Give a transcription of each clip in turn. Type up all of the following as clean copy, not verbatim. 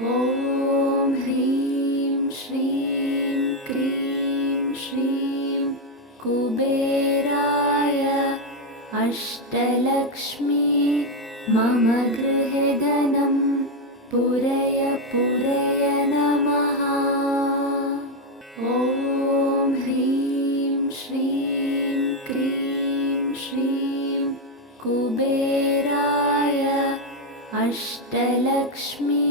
ॐ ह्रीं श्रीं क्रीं श्रीं कुबेराय अष्टलक्ष्मी मम गृहे धनं पूरय पूरय नमः। ॐ ह्रीं श्रीं क्रीं श्रीं कुबेराय अष्टलक्ष्मी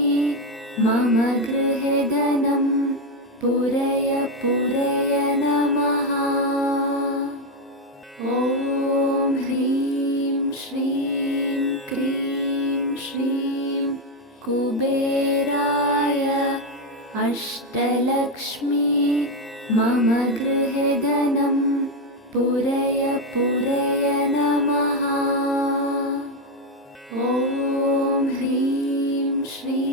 मम गृहे धनं पूरय पूरय नमः। ॐ ह्रीं श्रीं क्रीं श्रीं कुबेराय अष्टलक्ष्मी मम गृहे धनं पूरय पूरय नमः। ॐ ह्रीं श्रीं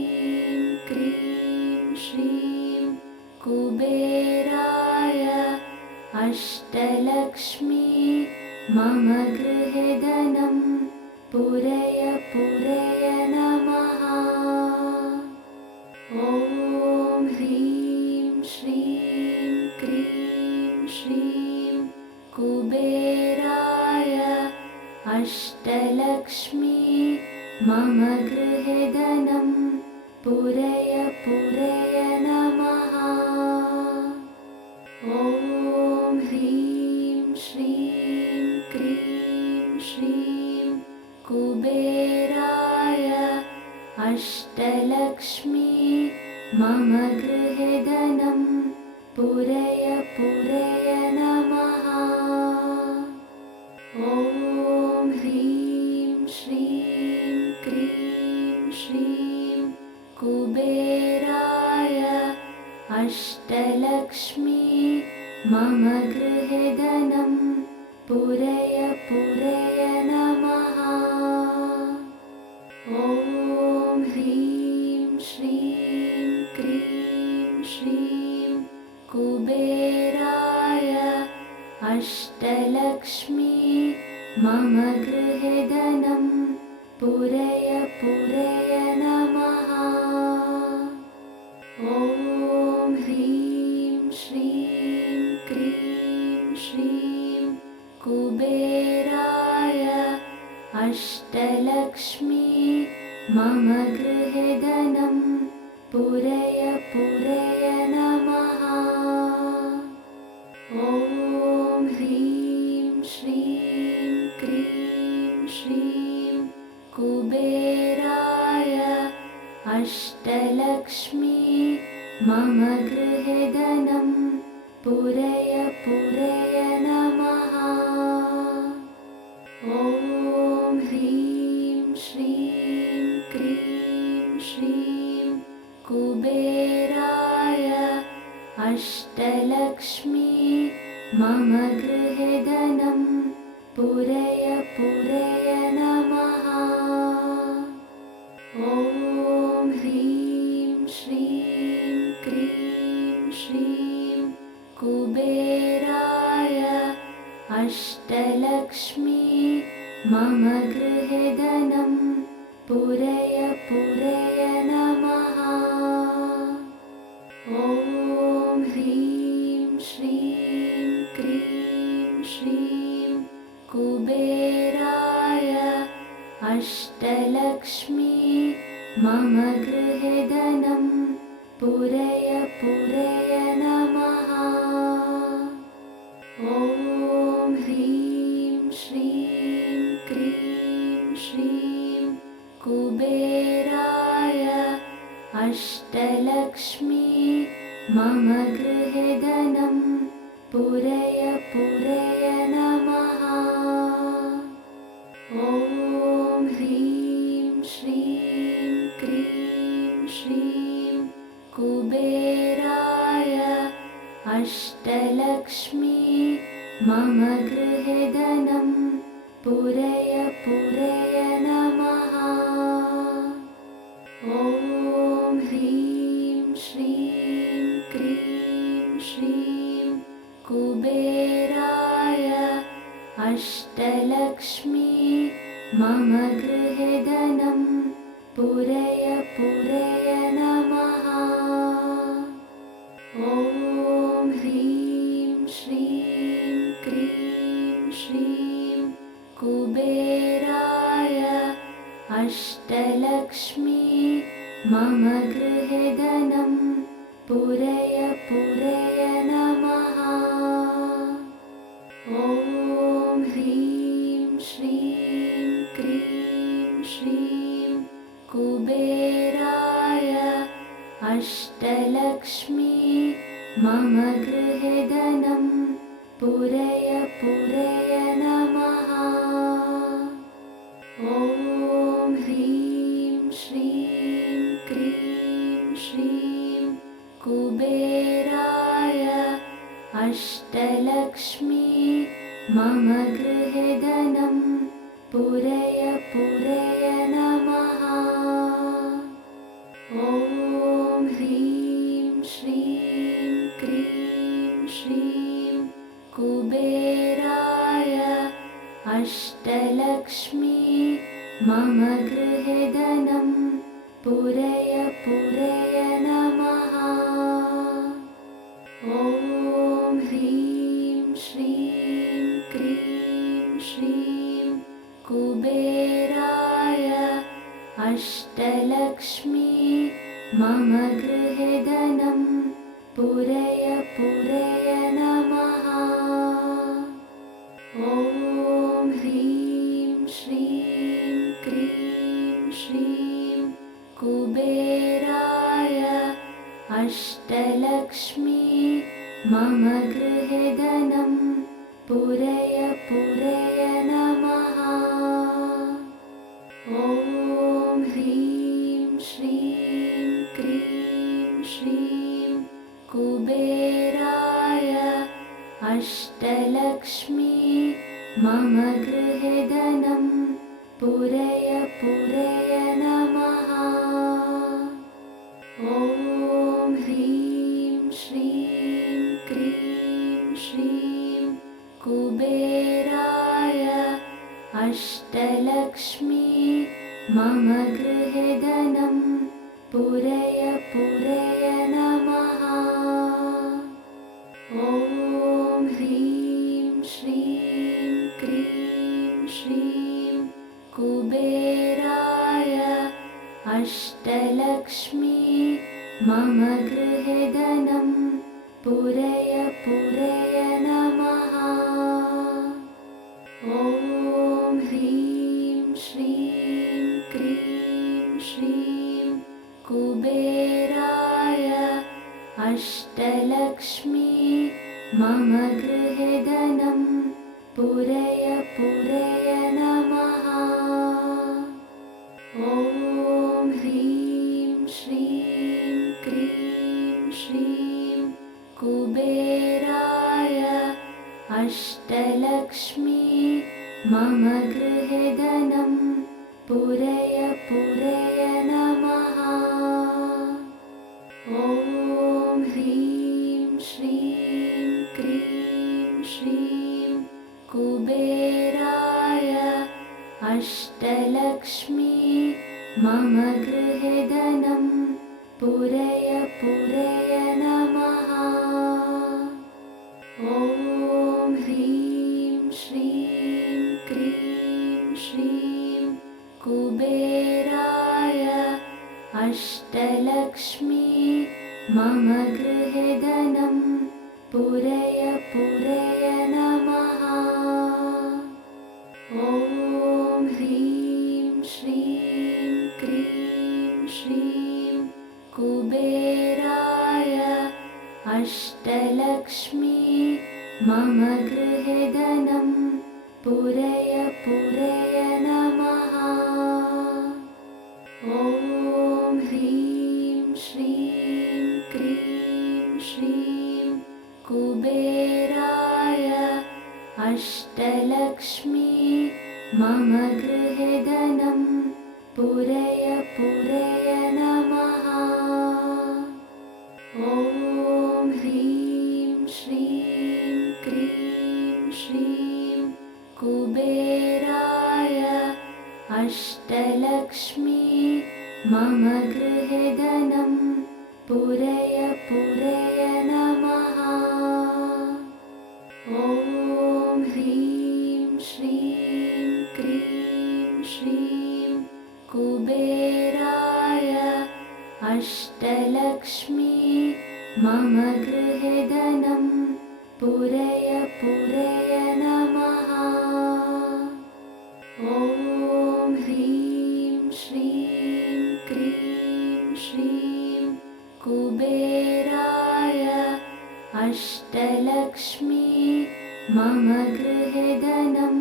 क्रीं श्रीं कुबेराय अष्टलक्ष्मी मम गृहे धनं पूरय पूरय नमः। ॐ ह्रीं श्रीं क्रीं श्रीं कुबेराय अष्टलक्ष्मी मम गृहे धनं पूरय पूरय नमः। ॐ ह्रीं श्रीं क्रीं श्रीं कुबेराय अष्टलक्ष्मी मम गृहे धनं पूरय पूरय नमः। ॐ ह्रीं श्रीं क्रीं श्रीं कुबेराय अष्टलक्ष्मी मम गृहे धनं पूरय पूरय नमः। ॐ ह्रीं श्रीं क्रीं श्रीं कुबेराय अष्टलक्ष्मी मम गृहे धनं पूरय पूरय नमः। ॐ ह्रीं श्रीं क्रीं श्रीं कुबेराय अष्टलक्ष्मी मम गृहे धनं पूरय पूरय नमः। ॐ ह्रीं श्रीं क्रीं श्रीं कुबेराय अष्टलक्ष्मी मम गृहे धनं पूरय पूरय नमः। ॐ ह्रीं श्रीं क्रीं श्रीं कुबेराय अष्टलक्ष्मी मम गृहे धनं पूरय पूरय नमः। ॐ ह्रीं श्रीं क्रीं श्रीं कुबेराय अष्टलक्ष्मी मम गृहे धनं पूरय पूरय नमः। ॐ ह्रीं श्रीं क्रीं श्रीं कुबेराय अष्टलक्ष्मी मम गृहे धनं पूरय पूरय नमः। ॐ ह्रीं श्रीं क्रीं श्रीं कुबेराय अष्टलक्ष्मी मम गृहे धनं पूरय पूरय नमः। ॐ ह्रीं श्रीं क्रीं श्रीं कुबेराय अष्टलक्ष्मी मम गृहे धनं पूरय पूरय नमः। ॐ ह्रीं श्रीं क्रीं श्रीं कुबेराय अष्टलक्ष्मी मम गृहे धनं पूरय पूरय नमः। मम गृहे धनं पूरय पूरय नमः। ॐ ह्रीं श्रीं क्रीं श्रीं कुबेराय अष्टलक्ष्मी मम गृहे धनं पूरय पूरय नमः। ॐ ह्रीं श्रीं क्रीं श्रीं कुबेराय अष्टलक्ष्मी मम गृहे धनं पूरय पूरय नमः। ॐ ह्रीं श्रीं क्रीं श्रीं कुबेराय अष्टलक्ष्मी मम गृहे धनं पूरय पूरय नमः। ॐ ह्रीं श्रीं क्रीं श्रीं कुबेराय अष्टलक्ष्मी मम गृहे धनं पूरय पूरय नमः। ॐ ह्रीं श्रीं क्रीं श्रीं कुबेराय अष्टलक्ष्मी मम गृहे धनं पूरय पूरय नमः। ॐ ह्रीं श्रीं क्रीं श्रीं कुबेराय अष्टलक्ष्मी मम गृहे धनं पूरय पूरय नमः। ॐ ह्रीं श्रीं क्रीं श्रीं कुबेराय अष्टलक्ष्मी मम गृहे धनं पूरय पूरय नमः। ॐ ह्रीं श्रीं क्रीं श्रीं कुबेराय अष्टलक्ष्मी मम गृहे धनं पूरय पूरय नमः। ॐ ह्रीं श्रीं क्रीं श्रीं कुबेराय अष्टलक्ष्मी मम गृहे धनं पूरय पूरय नमः। ॐ ह्रीं श्रीं क्रीं श्रीं कुबेराय अष्टलक्ष्मी मम गृहे धनं पूरय पूरय नमः। ॐ ह्रीं श्रीं क्रीं श्रीं कुबेराय अष्टलक्ष्मी मम गृहे धनं पूरय पूरय नमः। ॐ ह्रीं श्रीं क्रीं श्रीं कुबेराय अष्टलक्ष्मी मम गृहे धनं पूरय पूरय नमः। ॐ ह्रीं श्रीं क्रीं श्रीं कुबेराय अष्टलक्ष्मी मम गृहे धनं पूरय पूरय नमः। ॐ ह्रीं श्रीं क्रीं श्रीं कुबेराय अष्टलक्ष्मी मम गृहे धनं पूरय पूरय नमः। ॐ ह्रीं श्रीं क्रीं श्रीं कुबेराय अष्टलक्ष्मी मम गृहे धनं पूरय पूरय नमः। ॐ ह्रीं श्रीं क्रीं श्रीं कुबेराय अष्टलक्ष्मी मम गृहे धनं पूरय पूरय नमः। ॐ ह्रीं श्रीं क्रीं श्रीं कुबेराय अष्टलक्ष्मी मम गृहे धनं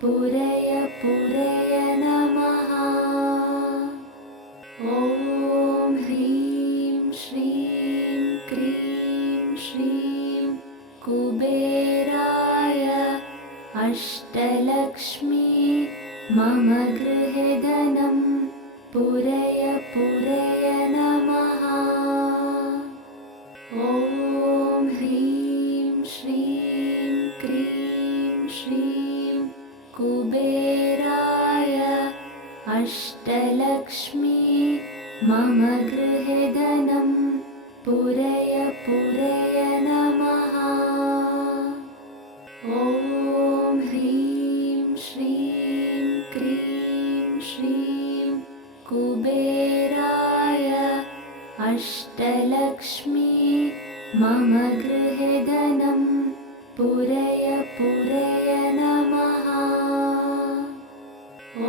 पूरय पूरय नमः। ॐ ह्रीं श्रीं क्रीं श्रीं कुबेराय अष्टलक्ष्मी मम गृहे धनं पूरय पूरय नमः। ॐ ह्रीं श्रीं क्रीं श्रीं कुबेराय अष्टलक्ष्मी मम गृहे धनं पूरय पूरय नमः। ॐ ह्रीं श्रीं क्रीं श्रीं कुबेराय अष्टलक्ष्मी मम गृहे धनं पूरय पूरय नमः। ॐ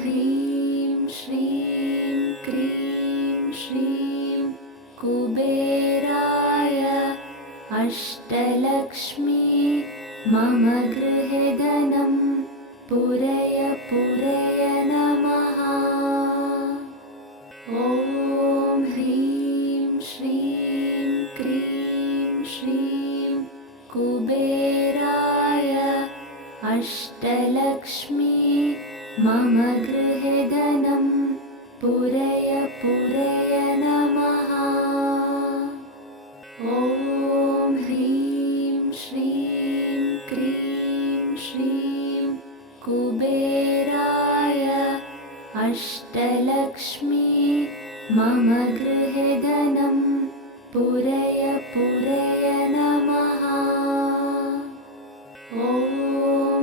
ह्रीं श्रीं क्रीं श्रीं कुबेराय अष्टलक्ष्मी मम गृहे धनं पूरय पूरय नमः। ॐ ह्रीं श्रीं क्रीं श्रीं कुबेराय अष्टलक्ष्मी मम गृहे धनं पूरय पूरय नमः। ॐ ह्रीं श्रीं क्रीं श्रीं कुबेराय अष्टलक्ष्मी मम गृहे धनं पूरय पूरय नमः। ॐ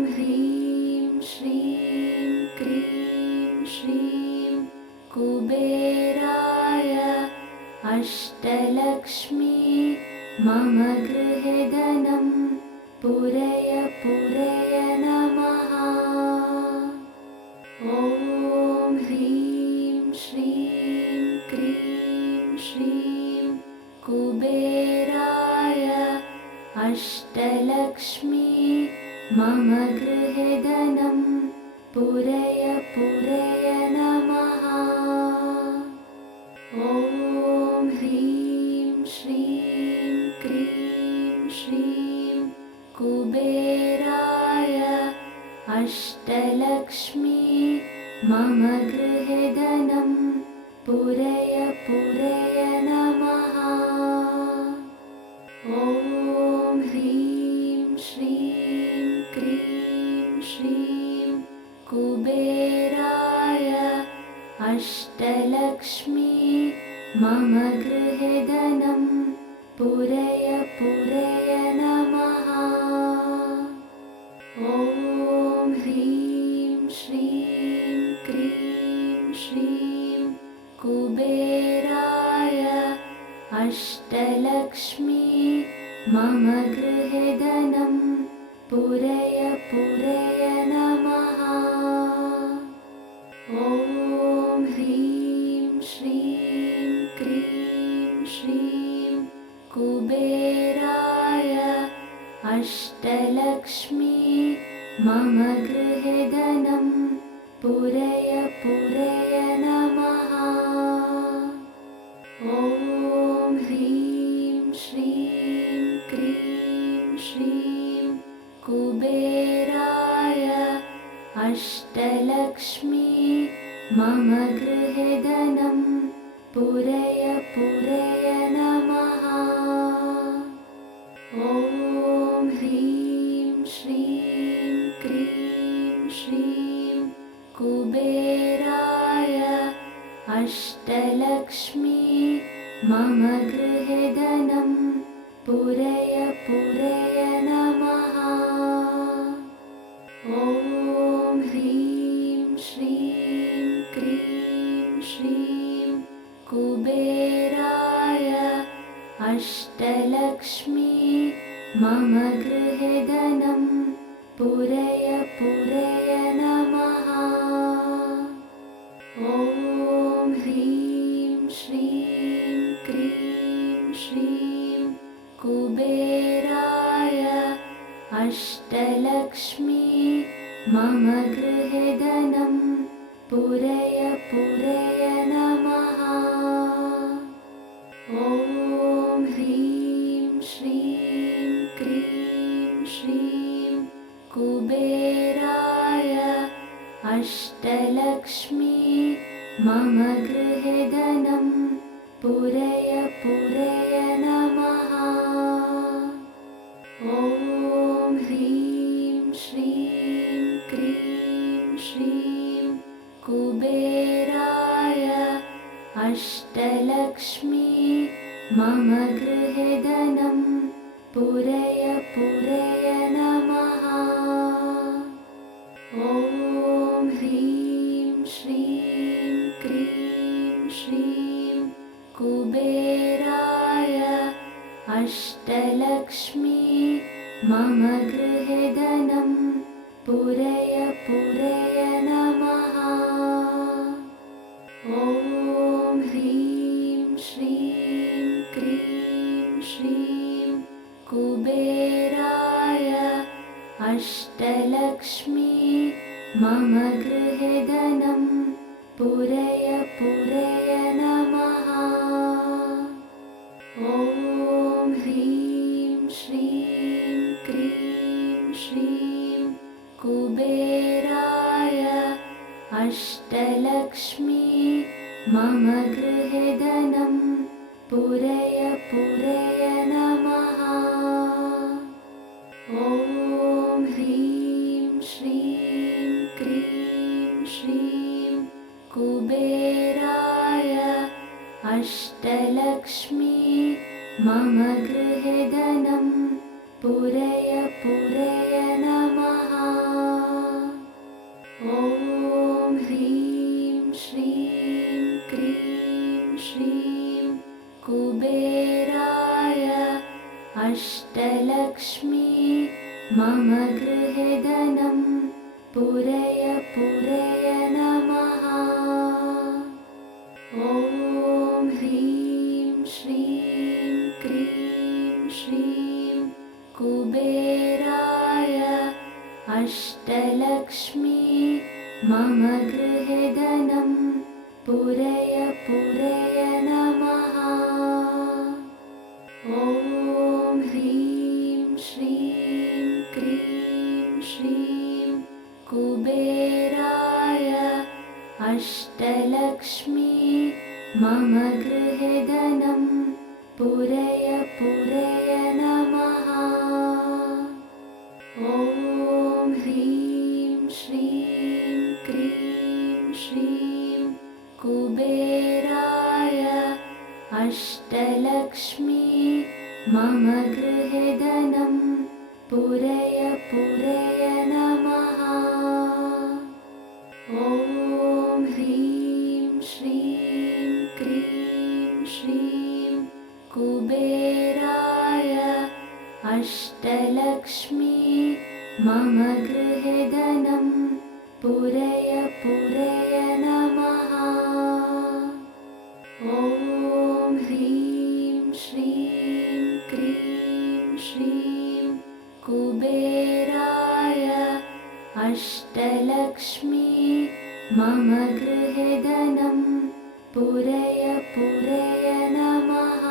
ह्रीं श्रीं क्रीं श्रीं कुबेराय अष्टलक्ष्मी मम गृहे धनं पूरय पूरय नमः। ॐ ह्रीं श्रीं क्रीं श्रीं कुबेराय अष्टलक्ष्मी मम गृहे धनं पूरय पूरय नमः। ॐ ह्रीं श्रीं क्रीं श्रीं कुबेराय अष्टलक्ष्मी मम गृहे धनं पूरय पूरय नमः। ॐ ह्रीं श्रीं क्रीं श्रीं कुबेराय अष्टलक्ष्मी मम गृहे धनं पूरय पूरय नमः। ॐ ह्रीं श्रीं क्रीं श्रीं कुबेराय अष्टलक्ष्मी मम गृहे धनं पूरय पूरय नमः। ॐ ह्रीं श्रीं क्रीं श्रीं कुबेराय अष्टलक्ष्मी मम गृहे धनं पूरय पूरय नमः। ॐ ह्रीं श्रीं क्रीं श्रीं कुबेराय अष्टलक्ष्मी मम गृहे धनं पूरय पूरय नमः। ॐ ह्रीं श्रीं क्रीं श्रीं कुबेराय अष्टलक्ष्मी मम गृहे धनं पूरय पूरय नमः। ॐ ह्रीं श्रीं क्रीं श्रीं कुबेराय अष्टलक्ष्मी मम गृहे धनं पूरय पूरय नमः। ॐ ह्रीं श्रीं क्रीं श्रीं कुबेराय अष्टलक्ष्मी मम गृहे धनं पूरय पूरय नमः। ॐ ह्रीं श्रीं क्रीं श्रीं कुबेराय अष्टलक्ष्मी मम गृहे धनं पूरय पूरय नमः। ॐ ह्रीं श्रीं क्रीं श्रीं कुबेराय अष्टलक्ष्मी मम गृहे धनं पूरय पूरय नमः। ॐ ह्रीं श्रीं क्रीं श्रीं कुबेराय अष्टलक्ष्मी मम गृहे धनं पूरय पूरय नमः। ॐ ह्रीं श्रीं क्रीं श्रीं कुबेराय अष्टलक्ष्मी मम गृहे धनं पूरय पूरय नमः। ॐ ह्रीं श्रीं क्रीं श्रीं कुबेराय अष्टलक्ष्मी मम गृहे धनं पूरय पूरय नमः। ॐ ह्रीं श्रीं क्रीं श्रीं कुबेराय अष्टलक्ष्मी मम गृहे धनं पूरय पूरय नमः। ॐ ह्रीं श्रीं क्रीं श्रीं कुबेराय अष्टलक्ष्मी मम गृहे धनं पूरय पूरय नमः। ॐ ह्रीं श्रीं क्रीं श्रीं कुबेराय अष्टलक्ष्मी मम गृहे धनं पूरय पूरय नमः। ॐ ह्रीं श्रीं क्रीं श्रीं कुबेराय अष्टलक्ष्मी मम गृहे धनं पूरय पूरय नमः। ॐ ह्रीं श्रीं क्रीं श्रीं कुबेराय अष्टलक्ष्मी मम गृहे धनं पूरय पूरय नमः। ॐ ह्रीं श्रीं क्रीं श्रीं कुबेराय अष्टलक्ष्मी मम गृहे धनं पूरय पूरय नमः। ॐ ह्रीं श्रीं क्रीं श्रीं कुबेराय अष्टलक्ष्मी मम गृहे धनं पूरय पूरय नमः।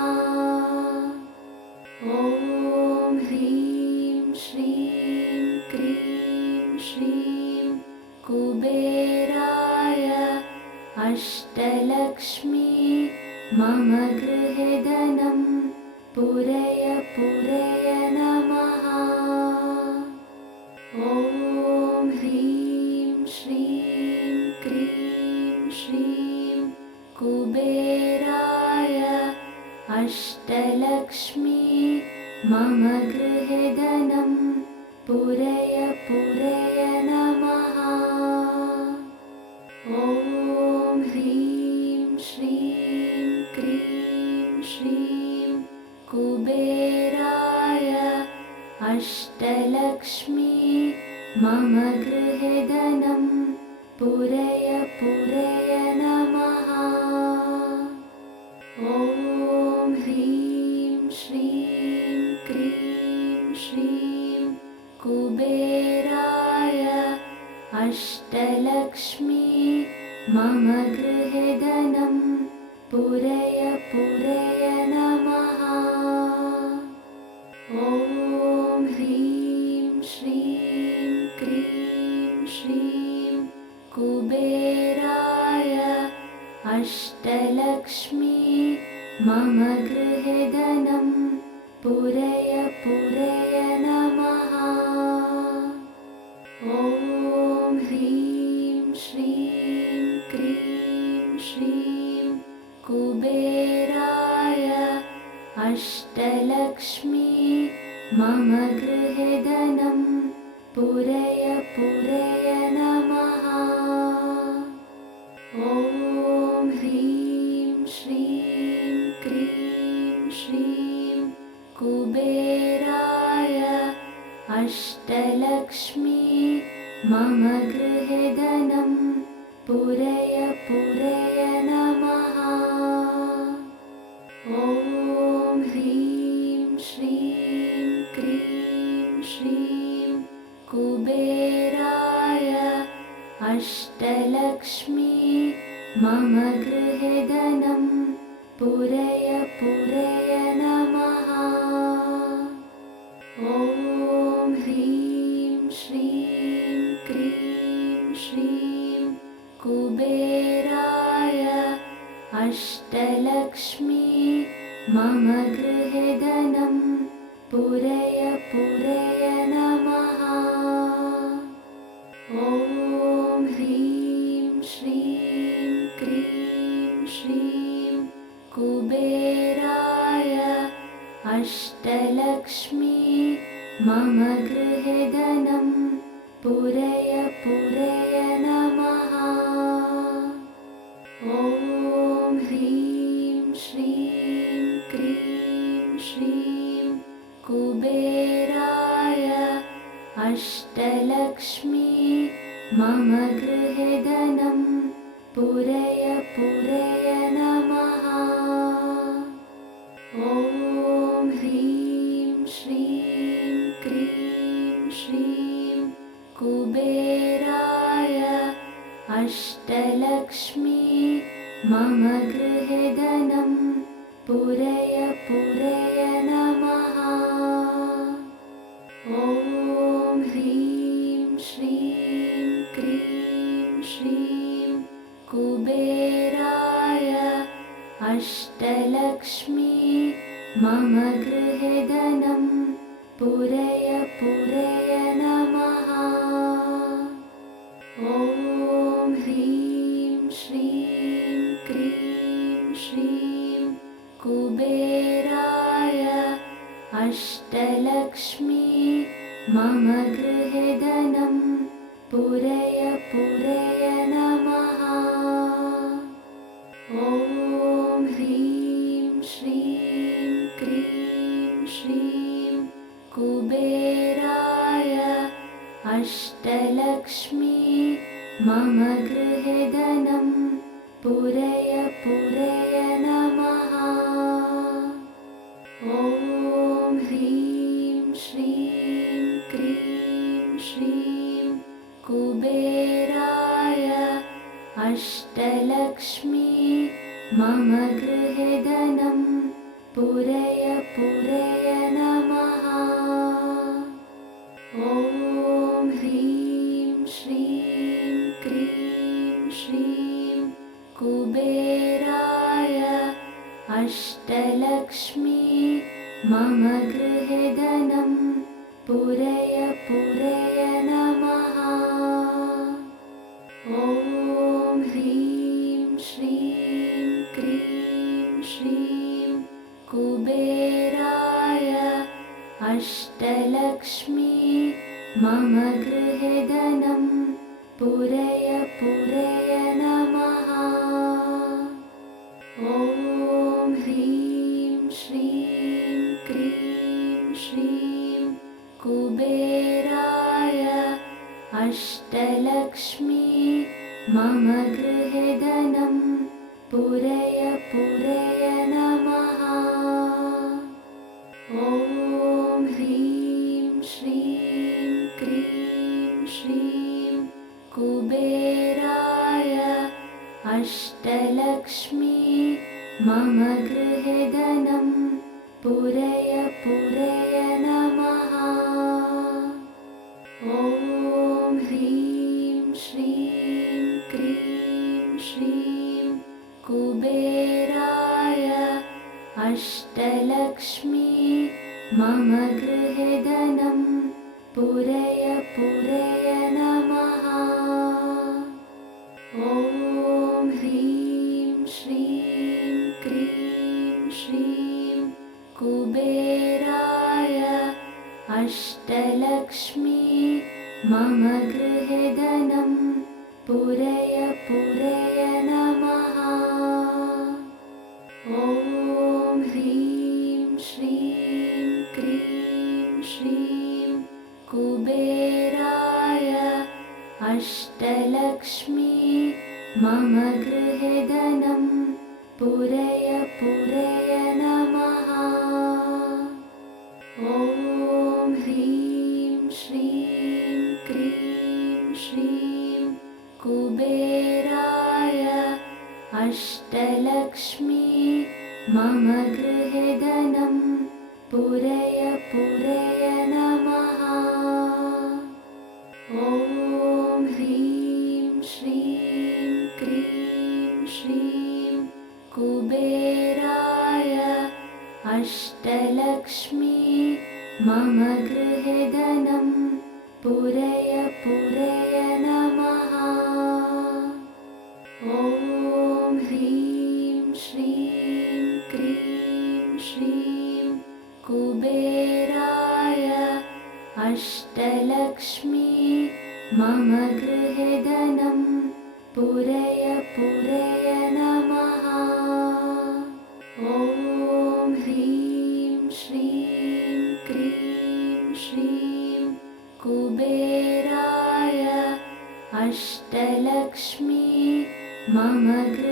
ॐ ह्रीं श्रीं क्रीं श्रीं कुबेराय अष्टलक्ष्मी मम गृहे धनं पूरय पूरय नमः। ॐ ह्रीं श्रीं क्रीं श्रीं कुबेराय अष्टलक्ष्मी मम गृहे धनं पूरय पूरय नमः। ॐ ह्रीं श्रीं कुबेराय अष्टलक्ष्मी मम गृहे धनं पूरय पूरय नमः। ॐ ह्रीं श्रीं क्रीं श्रीं कुबेराय अष्टलक्ष्मी मम गृहे धनं पूरय पूरय नमः। ॐ ह्रीं श्रीं क्रीं श्रीं कुबेराय अष्टलक्ष्मी मम गृहे धनं पूरय पूरय नमः। ॐ ह्रीं श्रीं क्रीं श्रीं कुबेराय अष्टलक्ष्मी मम गृहे धनं पूरय पूरय नमः। ॐ ह्रीं श्रीं क्रीं श्रीं कुबेराय अष्टलक्ष्मी मम गृहे धनं पूरय पूरय नमः। ॐ ह्रीं श्रीं क्रीं श्रीं कुबेराय अष्टलक्ष्मी मम गृहे धनं पूरय पूरय नमः। ॐ ह्रीं श्रीं क्रीं श्रीं कुबेराय अष्टलक्ष्मी मम गृहे धनं पूरय पूरय नमः। ॐ ह्रीं श्रीं क्रीं श्रीं कुबेराय अष्टलक्ष्मी मम गृहे धनं पूरय पूरय नमः। ॐ ह्रीं श्रीं क्रीं श्रीं कुबेराय अष्टलक्ष्मी मम गृहे धनं पूरय पूरय नमः। ॐ ह्रीं श्रीं क्रीं श्रीं कुबेराय अष्टलक्ष्मी मम गृहे धनं पूरय पूरय नमः। ॐ ह्रीं श्रीं क्रीं श्रीं कुबेराय अष्टलक्ष्मी मम गृहे धनं पूरय पूरय नमः। ॐ ह्रीं श्रीं क्रीं श्रीं कुबेराय अष्टलक्ष्मी मम गृहे धनं पूरय पूरय नमः। ॐ ह्रीं श्रीं क्रीं श्रीं कुबेराय अष्टलक्ष्मी मम गृहे धनं पूरय पूरय नमः। ॐ ह्रीं श्रीं क्रीं श्रीं कुबेराय अष्टलक्ष्मी मम गृहे धनं पूरय पूरय नमः। ॐ ह्रीं श्रीं क्रीं श्रीं कुबेराय अष्टलक्ष्मी मम गृहे धनं पूरय पूरय नमः। ॐ ह्रीं श्रीं क्रीं श्रीं कुबेराय अष्टलक्ष्मी मम गृहे धनं पूरय पूरय नमः। ॐ ह्रीं श्रीं क्रीं श्रीं कुबेराय अष्टलक्ष्मी मम गृहे धनं पूरय पूरय नमः। ॐ ह्रीं श्रीं क्रीं श्रीं कुबेराय अष्टलक्ष्मी मम गृहे धनं पूरय पूरय नमः। ॐ ह्रीं श्रीं क्रीं श्रीं कुबेराय अष्टलक्ष्मी मम गृहे धनं पूरय पूरय नमः। ॐ ह्रीं श्रीं क्रीं श्रीं कुबेराय अष्टलक्ष्मी मम गृहे धनं पूरय पूरय नमः। ॐ ह्रीं श्रीं क्रीं श्रीं कुबेराय अष्टलक्ष्मी मम गृहे धनं पूरय पूरय नमः। ॐ ह्रीं श्रीं क्रीं श्रीं कुबेराय अष्टलक्ष्मी मम गृहे धनं पूरय पूरय नमः। ॐ ह्रीं श्रीं क्रीं श्रीं कुबेराय अष्टलक्ष्मी मम गृहे धनं पूरय पूरय नमः। ॐ ह्रीं श्रीं क्रीं श्रीं कुबेराय अष्टलक्ष्मी मम गृहे धनं पूरय पूरय नमः। ॐ ह्रीं श्रीं क्रीं श्रीं कुबेराय अष्टलक्ष्मी मम गृहे